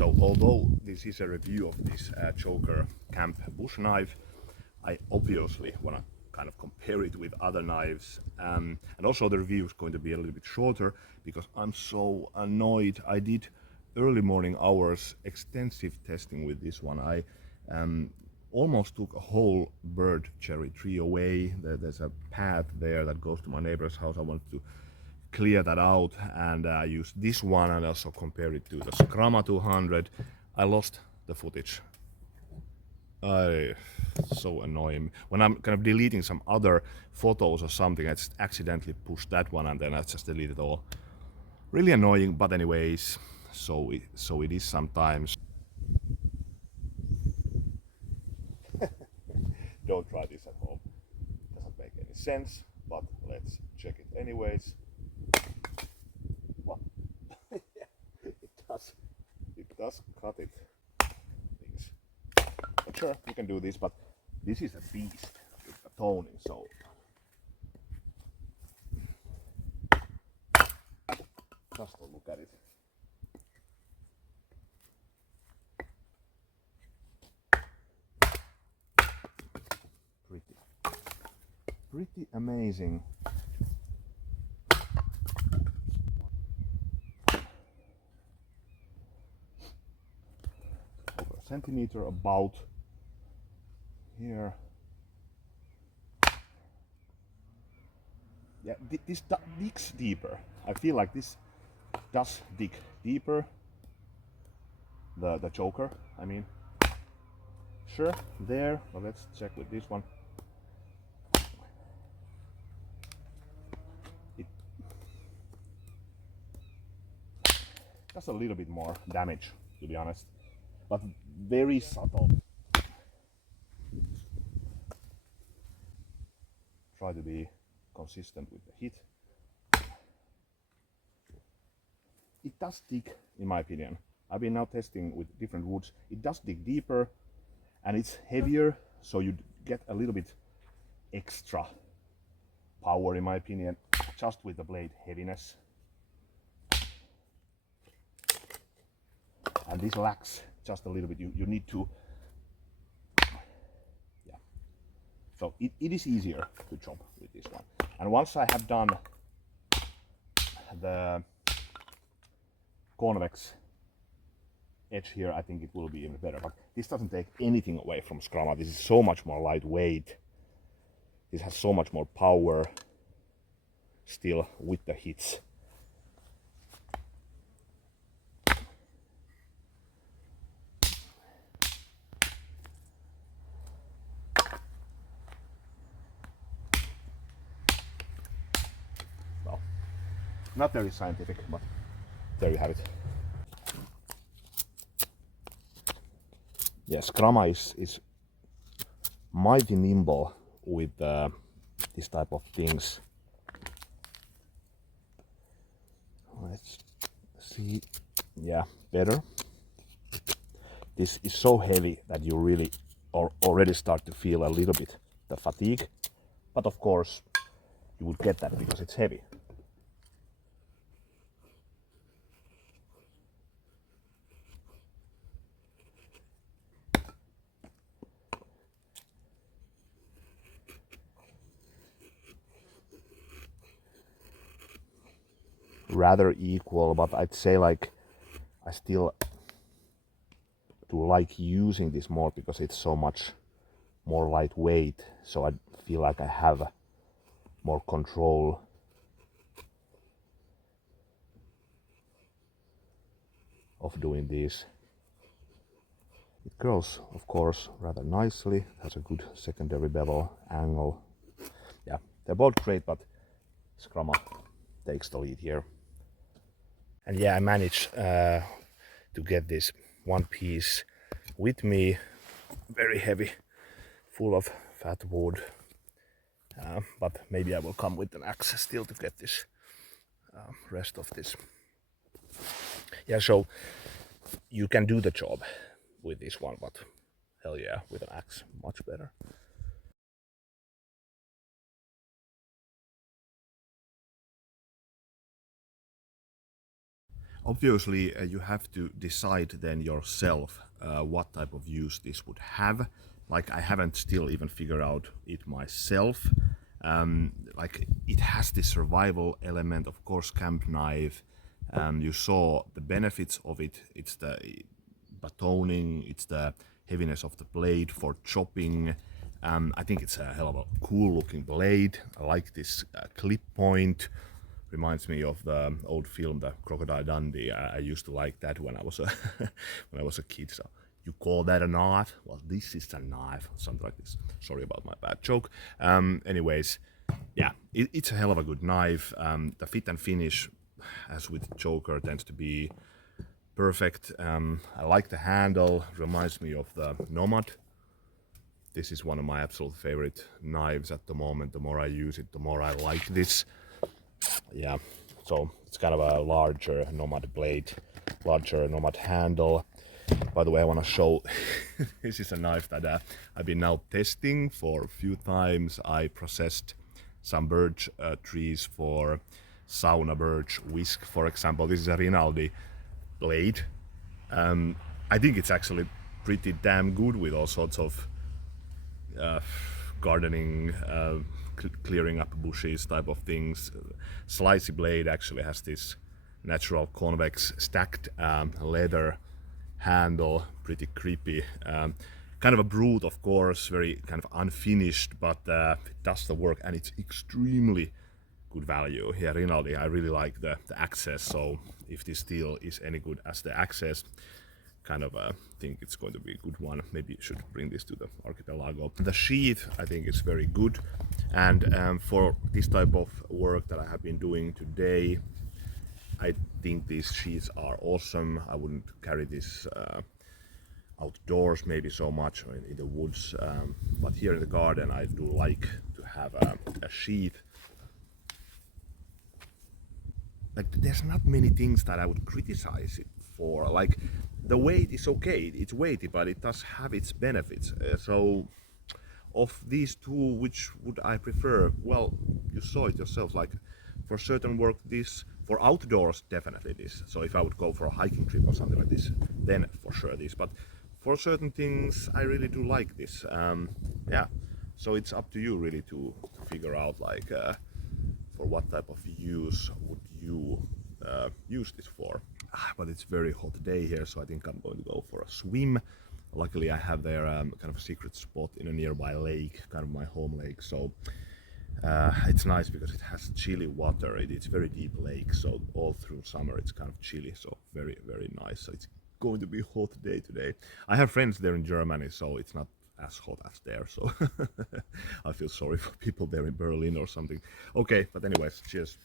So although this is a review of this Joker Camp bush knife, I obviously want to kind of compare it with other knives, and also the review is going to be a little bit shorter because I'm so annoyed. I did early morning hours extensive testing with this one. I almost took a whole bird cherry tree away. There's a path there that goes to my neighbor's house. I wanted to clear that out and use this one and also compare it to the Scrama 200. I lost the footage. So annoying. When I'm kind of deleting some other photos or something, I just accidentally push that one and then I just delete it all. Really annoying, but anyways, so it is sometimes. Don't try this at home. Doesn't make any sense, but let's check it anyways. What? It does cut it. Things. But sure, you can do this, but this is a beast with the toning, so just look at it. Pretty amazing. Over a centimeter about here. Yeah, this digs deeper. I feel like this does dig deeper. The Joker, I mean. Sure, there, but let's check with this one. It does a little bit more damage, to be honest, but very subtle. Try to be consistent with the hit. It does dig, in my opinion. I've been now testing with different woods. It does dig deeper and it's heavier, so you get a little bit extra power, in my opinion, just with the blade heaviness. And this lacks just a little bit. You need to, yeah. So it is easier to chop with this one. And once I have done the convex edge here, I think it will be even better. But this doesn't take anything away from Scrama. This is so much more lightweight. This has so much more power still with the hits. Well, not very scientific, but there you have it. Yeah, Scrama is mighty nimble with this type of things. Let's see. Yeah, better. This is so heavy that you really already start to feel a little bit the fatigue. But of course, you would get that because it's heavy. Rather equal, but I'd say like I still do like using this more because it's so much more lightweight, so I feel like I have more control. Of doing this. It curls, of course, rather nicely, has a good secondary bevel angle. Yeah, they're both great, but Scrama takes the lead here. And yeah, I managed to get this one piece with me, very heavy, full of fat wood. But maybe I will come with an axe still to get this rest of this. Yeah, so you can do the job with this one, but hell yeah, with an axe, much better. Obviously, you have to decide then yourself what type of use this would have. Like, I haven't still even figured out it myself. Like, it has this survival element, of course, camp knife. You saw the benefits of it. It's the batoning, it's the heaviness of the blade for chopping. I think it's a hell of a cool looking blade. I like this clip point. Reminds me of the old film, The Crocodile Dundee. I used to like that when I was a when I was a kid. So you call that a knife? Well, this is a knife, something like this. Sorry about my bad joke. Anyways, yeah, it's a hell of a good knife. The fit and finish, as with Joker, tends to be perfect. I like the handle. Reminds me of the Nomad. This is one of my absolute favorite knives at the moment. The more I use it, the more I like this. Yeah, so it's kind of a larger Nomad blade, larger Nomad handle. By the way, I want to show this is a knife that I've been now testing for a few times. I processed some birch trees for sauna birch whisk, for example. This is a Rinaldi blade. I think it's actually pretty damn good with all sorts of gardening, clearing up bushes type of things. Slicey blade actually has this natural convex stacked leather handle, pretty creepy. Kind of a brute, of course, very kind of unfinished, but it does the work and it's extremely good value. Yeah, Rinaldi, I really like the access, so if this steel is any good as the access, kind of think it's going to be a good one. Maybe you should bring this to the Archipelago. The sheath, I think, is very good, and for this type of work that I have been doing today, I think these sheaths are awesome. I wouldn't carry this outdoors maybe so much, or in the woods, but here in the garden I do like to have a sheath. Like, there's not many things that I would criticize it for. Like, the weight is okay, it's weighty, but it does have its benefits. So of these two, which would I prefer? Well, you saw it yourself. Like, for certain work, this. For outdoors, definitely this. So if I would go for a hiking trip or something like this, then for sure this. But for certain things, I really do like this. Yeah, so it's up to you really to figure out, like, for what type of use would you use this for. But it's very hot day here, so I think I'm going to go for a swim. Luckily I have there kind of a secret spot in a nearby lake, kind of my home lake, so it's nice because it has chilly water. It's very deep lake, so all through summer it's kind of chilly, so very, very nice. So it's going to be a hot day today. I have friends there in Germany, so it's not as hot as there, so I feel sorry for people there in Berlin or something. Okay, but anyways, cheers.